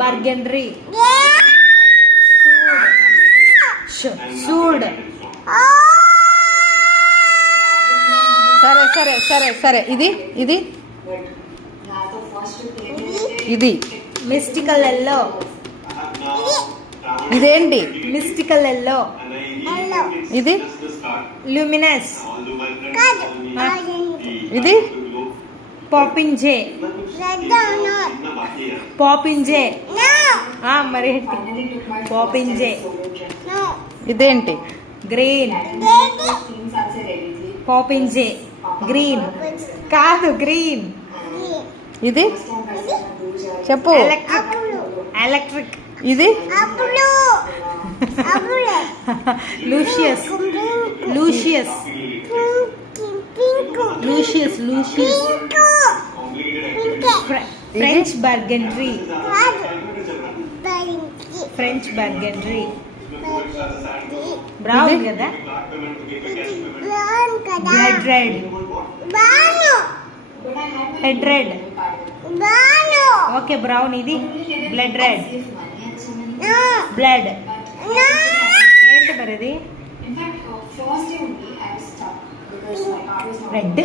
బర్గండ్రీ, sued. సరే సరే సరే సరే ఇది ఇది ఇది మిస్టికల్ ఎల్లో, ఇదేంటి? Mystical yellow. ఇది లూమినస్. ఇది పాపింజే, పాపింజే. మరి పాపింజే. ఇదేంటి? గ్రీన్. పాపింజే గ్రీన్ కాదు, గ్రీన్. ఇది చెప్పు. ఎలక్ట్రిక్. ఇది luscious, luscious, luscious, luscious. French burgundy, French burgundy. Brown కదా, blood red, head red. Okay brown. ఇది బ్లడ్ రెడ్, బ్లడ్. ఏంటి మరి ఇది? రెడ్.